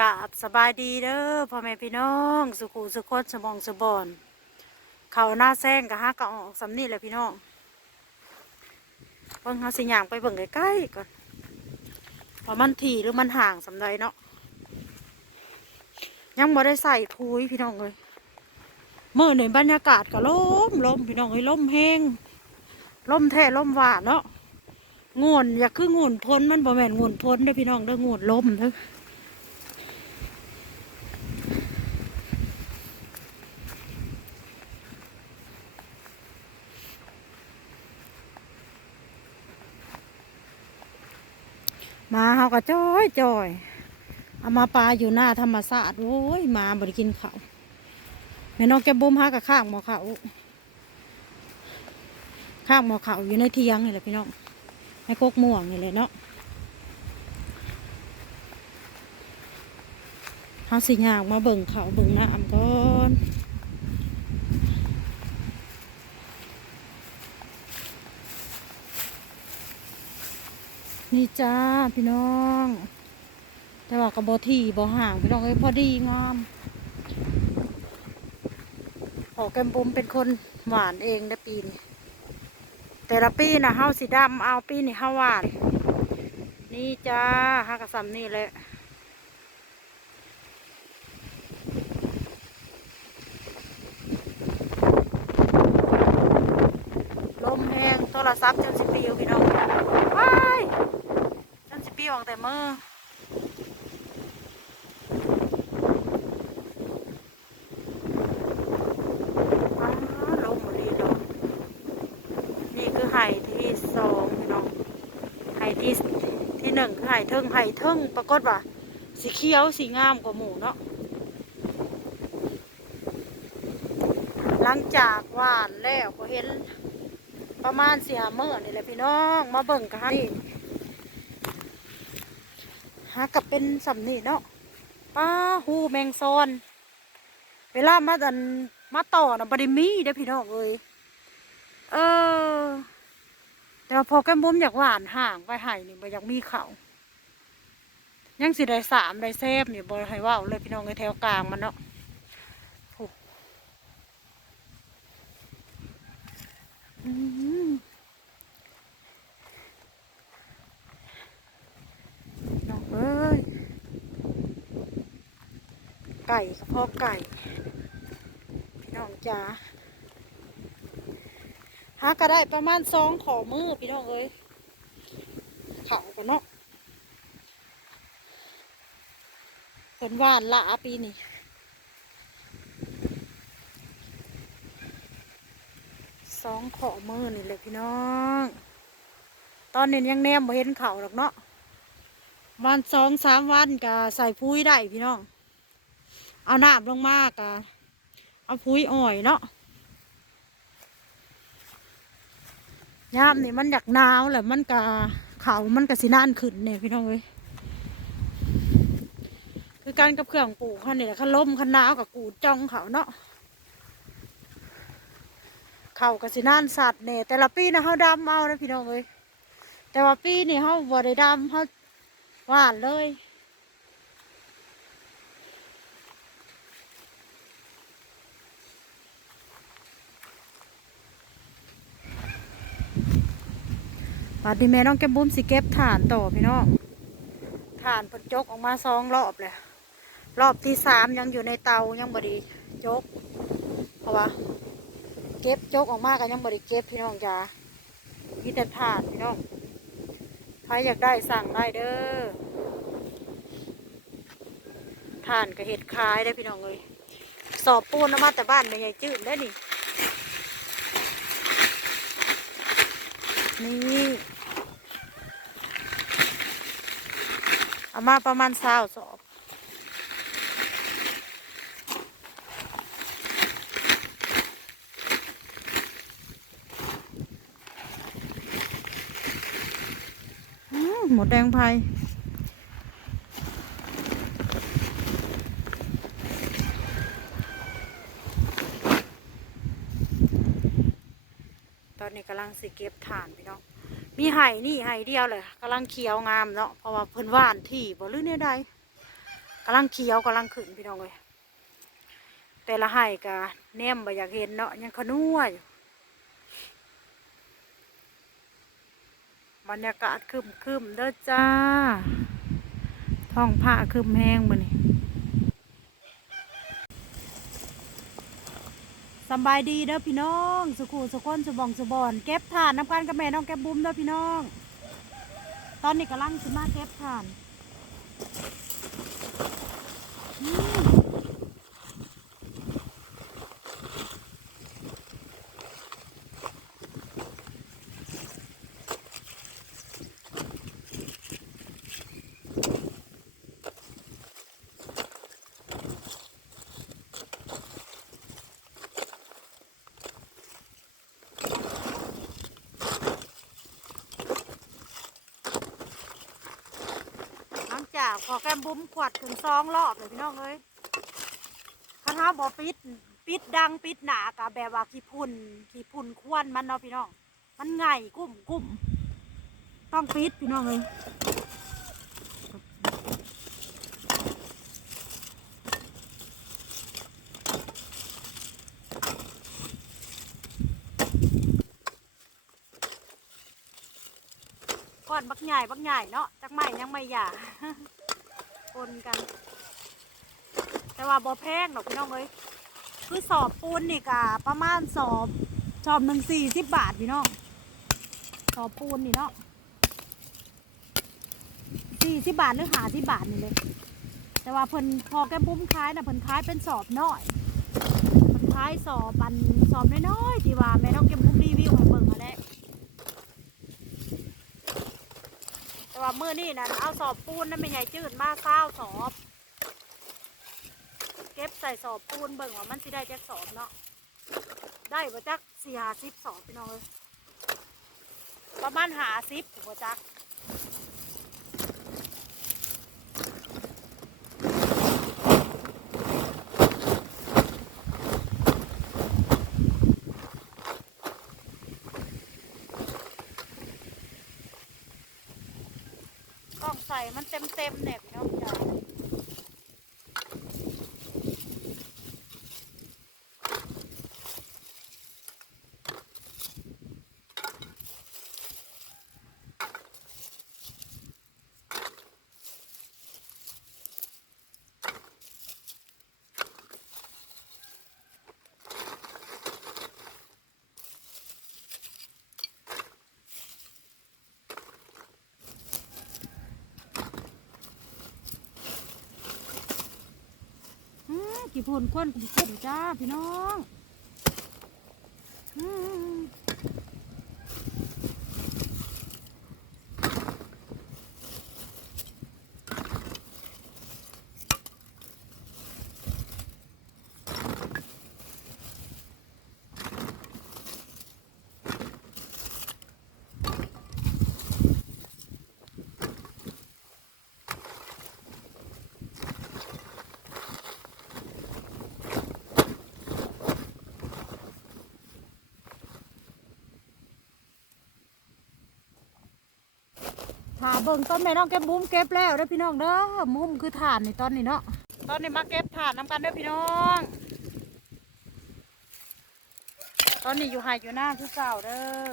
กาบสบายดีเด้อพ่อแม่พี่น้อง สุขุสุขคนสมองสบอนเขาหน้าแซงกับฮักกะออกสำนี่แหละพี่น้องเบิ่งเฮาสิย่างไปเบิ่งใกล้ๆก่อนว่ามันถี่หรือมันห่างสำใดเนาะยังบ่ได้ใส่พุยพี่น้องเลยเมื่อในบรรยากาศก็ลมลมพี่น้องเอ้ยลมแห้งลมแท้ลมหวานเนาะงวนอย่าคืองวนพ้นมันบ่แม่นงวนพ้นเด้อพี่น้องเด้องวนลมเด้อ มาเขาก็จ้อยจ้อยเอามาปลาอยู่หน้าธรรมศาสตร์โอ้ยหมาบริกินเขาแม่น้องแกบุ้มหากับข้างหมอเขาข้างหมอเขาอยู่ในเทียงนี่แหละพี่น้องในโคกม่วงนี่แหละเนาะเขาสิยางมาเบิ่งเขาเบิ่งน้ำก่อน นี่จ้าพี่น้อง แต่ว่ากับบที่บ่ห่างพี่น้องเอ้ยพอดีงามพอแกมบุมเป็นคนหวานเองนะปีนี้แต่ละปีนะเฮาสีดำเอาปีนี้เฮาหวาน นี่จ้าฮากระซำนี่แหละลมแห้งโทรศัพท์จนสิปิวพี่น้องว้ายจนสิปิว ออกแต่มืออ้าวลงมาดีเนาะนี่คือไห่ที่สองพี่น้องไห่ที่ที่หนึ่งคือไห่เทิงไห่เทิงปรากฏว่า สีเขียวสีงามกว่าหมูเนาะหลังจากหวานแล้วก็เห็นประมาณเสี่ห้ามื่อนี่แหละพี่น้อง มาเบิ่งกันนี่ หากับเป็นสำนีเนาะป้าหูแมงซอน เวลามาดันมาต่อนะบไดิมีเด้พี่น้องเอ้ยเออ แต่ว่าพอแก้มบุ้มอยากหวานห่างไปไห่นี่บ่อยากมีเขายังสิได้สามได้เซฟนี่บ่ให้ว่าเลยพี่น้องในแถวกลางมันเนาะอืมน้องเอ้ยไก่กระเพาะไก่ พี่น้องจ๋าหาก็ได้ประมาณสองขอมือพี่น้องเอ้ยเขากันเนาะผลหวานละปีนี้สองขอมือนี่เลยพี่น้อง ตอนนี้ยังแนมบ่เห็นเขาหรอกเนาะวันสองสามวันก็ใส่พุ้ยได้พี่น้อง เอาน้ำลงมากะเอาพุ้ยอ่อยเนาะยามนี่มันอยากหนาวแหละมันกะเขามันกะสินานขึ้นเนี่ยพี่น้องเอ้ยคือการกับเครื่องปูเขาเนี่ยขันลมขันหนาวกับกูดจ้องเขาเนาะเขากะสินานสัตว์เนี่ยแต่ละปีนะเขาดำเอานะพี่น้องเอ้ยแต่ว่าปีนี่เขาบ่ได้ดำเขาหวานเลย ปาดีแม่น้องแก้มบุ้มสิเก็บฐานต่อพี่น้องฐานเพิ่นจกออกมาสองรอบเลยรอบที่สามยังอยู่ในเตายังบดีจกเพราะว่าเก็บจกออกมากันยังบดีเก็บพี่น้องจ้ามีแต่ฐานพี่น้องใครอยากได้สั่งได้เด้อฐานกับเห็ดคายได้พี่น้องเลยสอบปูนมาแต่บ้านเป็นไงจืดได้นี่นี่ เอามาประมาณสาวสอบหมดแดงไพตอนนี้กำลังสิเก็บถ่านพี่น้อง มีไห่นี่ไห่เดียวเลยกำลังเขียวงามเนาะเพราะว่าเพิ่นว่านที่บ่หรือเนี่ยใดกำลังเขียวกำลังขึ้นพี่น้องเลยแต่ละไห่กะแนมบ่อยากเห็นเนาะยังขนัวอยู่บรรยากาศคึมคึมๆเด้อจ้าท้องผ้าคึมแห้งมือนี่ สบายดีเด้อพี่น้อง สุขูสุขนสุบองสุบอนเก็บถ่านน้ำกันกับแม่น้องแก็บบุ้มเด้อพี่น้อง ตอนนี้กำลังสิมาเก็บถ่านากพอแก้มบุ้มขวดถึงสองรอบเลยพี่น้องเอ้ยคันท้าบอปิดปิดดังปิดหนากะแบบว่าขี้พุ่นขี้พุ่นควนมันเนาะพี่น้อง มันไงกุ้มกุ้มต้องปิดพี่น้องเลยก่อนบักใหญ่บักใหญ่เนาะจักไม่ยังไม่หย่า ปนกัน แต่ว่าบ่แพงหรอกพี่น้องเอ้ยคือสอบปูนนี่กะประมาณสอบสอบหนึ่งสี่สิบบาทพี่น้องสอบปูนนี่เนาะสี่สิบบาทหรือหาสิบบาทนี่เลย แต่ว่าเพิ่นพอแก้มุ้มคล้ายนะเพิ่นคล้ายเป็นสอบน้อยเพิ่นคล้ายสอบบันสอบน้อยๆที่ว่าแม่น้องแก้มุ้มรีวิวให้เบิ่งมาแล้ ว่ามือนี่นะเอาสอบปูนนั่นไม่ใหญ่จืดมาเศร้าสอบ เก็บใส่สอบปูนเบิ่งว่ามันสิได้จักสอบเนาะได้บ่จักสี่หาสิบสอบพี่น้องเลยประมาณหาสิบบ่จัก กล้องใส่มันเต็มเต็มๆเนี่ยพี่น้องจ๋า อืม กี่พนควนกี่พนจ้าพี่น้อง อืมถาเบิ่งต้นแม่น้องเก็บบุ้มเก็บแล้วเด้อพี่น้องเด้อมุมคือฐานนี่ตอนนี้เนาะตอนนี้มาเก็บฐานน้ำกันเด้อพี่น้อง ตอนนี้อยู่หายอยู่หน้าคือเก่าเด้อ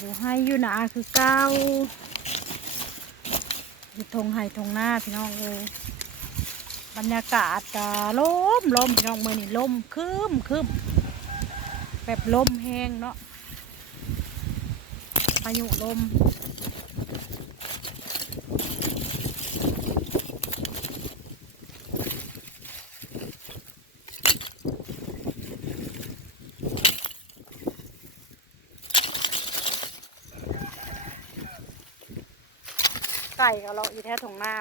ดูให้อยู่นะคือเก้าอยู่ทงไห้ทงหน้าพี่น้องเอ้ยบรรยากาศจะลมลมพี่น้องเมื่อนี่ลมคืมคืมแบบลมแห้งเนาะพายุลม ไก่กับเราอีแท้ทงหน้า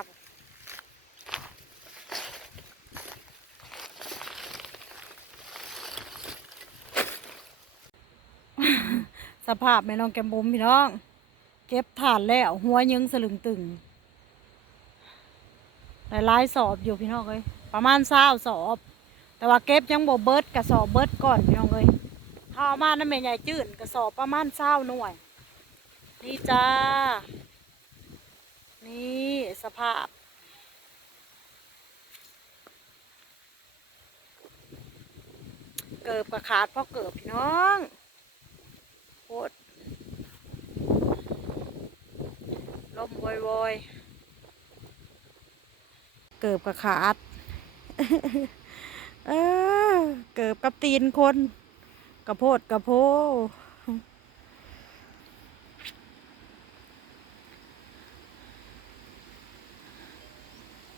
สภาพแม่น้องแกมบุมพี่น้อง เก็บถ่านแล้ว หัวยังสลึงตึงหลายสอบอยู่พี่น้องเลยประมาณเศร้าสอบ แต่ว่าเก็บยังบ่เบิร์ดกระสอบเบิร์ดก่อนพี่น้องเลยถ้าเอามาน้ำแม่ใหญ่จืดกระสอบประมาณเศร้าหน่วยนี่จ้า นี่สภาพ เกิบกระขาดเพราะเกิบพี่น้องโคตรลมวอยวอยเกิบกระขาด เออ เกิบกับตีนคน กระโพดกระโพ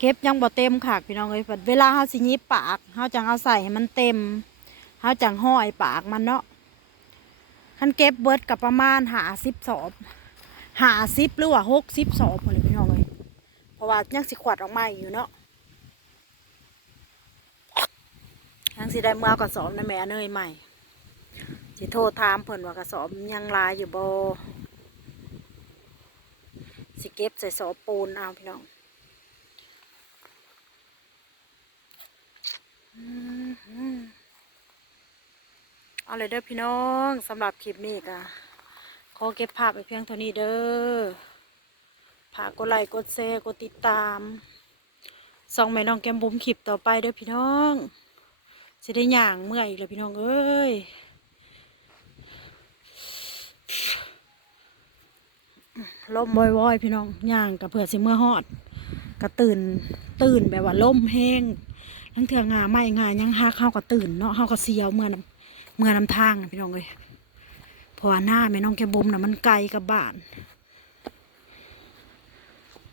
เก็บยังบ่เต็มค่ะพี่น้องเอ้ยเวลาเฮาสิยิบปากเฮาจังเอาใส่ให้มันเต็มเฮาจังห้อยปากมันเนาะคันเก็บเบิดกับประมาณหาสิบสอบหาสิบหรือว่าหกสิบสอบพอเลยพี่น้องเอ้ยเพราะว่ายังสิขวดออกมาอยู่เนาะยังสิได้เมื่อกระสอบนะแม่เนยใหม่สิโทรถามเพิ่นว่ากระสอบยังลายอยู่บ่สิเก็บใส่สอบปูนเอาพี่น้อง อืม เอาเลยเด้อพี่น้องสำหรับคลิปนี้ก็ขอเก็บภาพไปเพียงเท่านี้เด้อฝากกดไลค์กดแชร์กดติดตามส่องแม่น้องแก้มบุ๋มคลิปต่อไปเด้อพี่น้องจะได้หย่างเมื่อยอีกแล้วพี่น้องเอ้ยลมวอยๆพี่น้องย่างกับเผื่อสิเมื่อฮอดก็ตื่นตื่นแบบว่าลมแห้ง ทั้งเถื่องาไม่งายังหาเข้าก็ตื่นเนาะเข้าก็เสียวเมื่อนำเมื่อนำทางน่ะพี่น้องเลยพอหน้าแม่น้องแกบมน่ะมันไกลกับบ้าน